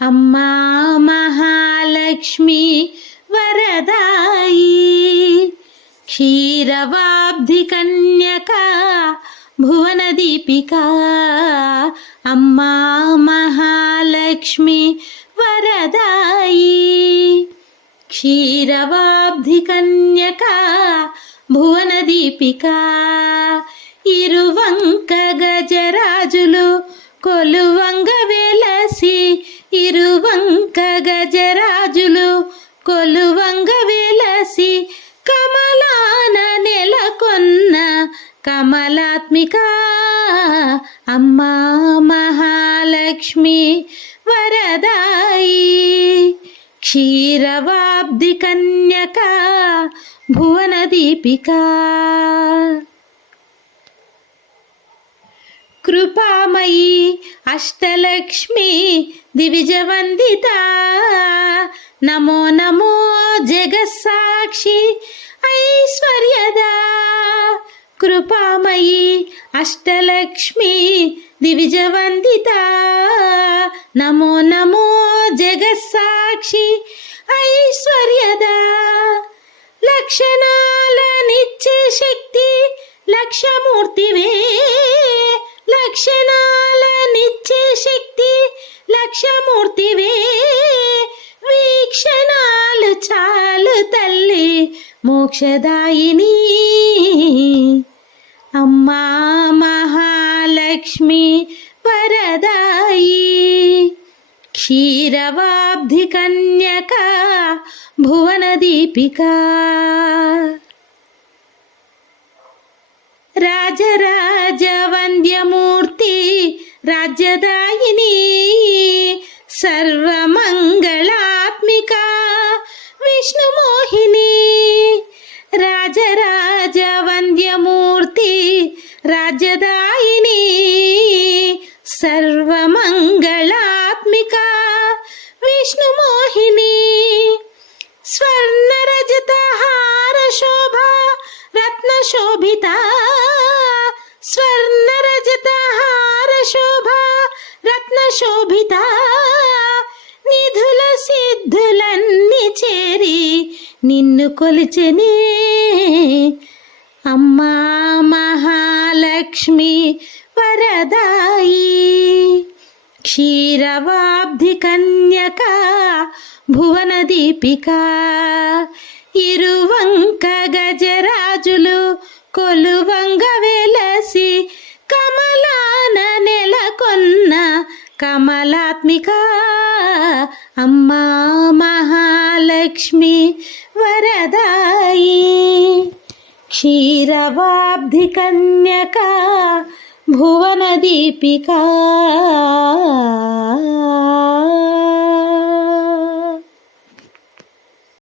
అమ్మా మహాలక్ష్మి వరదాయి, క్షీరవాబ్ధి కన్యక భువన దీపిక. అమ్మా మహాలక్ష్మి వరదాయి, క్షీరవాబ్ధి కన్యక భువన దీపిక. ఇరువంక గజరాజులు కొలువంగ వెలసి, ఇరువంక గజరాజులు కొలువంగ వెలసి, కమలాన నెలకొన్న కమలాత్మిక. అమ్మా మహాలక్ష్మి వరదాయి, క్షీరవాబ్ధి కన్యక భువన దీపిక. కృపామయీ అష్టలక్ష్మి దివిజవందిత, నమో నమో జగత్సాక్షి ఐశ్వర్యదా. కృపామయీ అష్టలక్ష్మి దివిజవందిత, నమో నమో జగత్సాక్షి ఐశ్వర్యదా. లక్షణాలనిచ్చే శక్తి లక్షమూర్తివే, లక్షణాలనిచ్చే శక్తి లక్షమూర్తివే. వీక్షణాలు చాలు తల్లి మోక్షదాయిని. అమ్మా మహాలక్ష్మి వరదాయి, క్షీరవాబ్ధి కన్యక భువన దీపిక. రాజరాజ వంద్యమూర్తి రాజ్యదాయిని, సర్వమంగళాత్మిక విష్ణుమోహిని. రాజరాజ వంద్యమూర్తి రాజ్యదాయిని, సర్వమంగళాత్మిక విష్ణుమోహిని. స్వర్ణరజతహార శోభ రత్న శోభిత, స్వర్ణరజతహార శోభ రత్న శోభిత. నిధుల సిద్ధులన్నీ చేరి నిన్ను కొలిచెనే. అమ్మా మహాలక్ష్మి వరదాయి, క్షీరవాబ్ధి కన్యక భువన దీపిక. ఇరువంక గజరాజులు కొలువంగ వెలసి, కమలాన నెలకొన్న కమలాత్మిక. అమ్మా మహాలక్ష్మి వరదాయి, క్షీరవాబ్ధి కన్యక భువన దీపిక.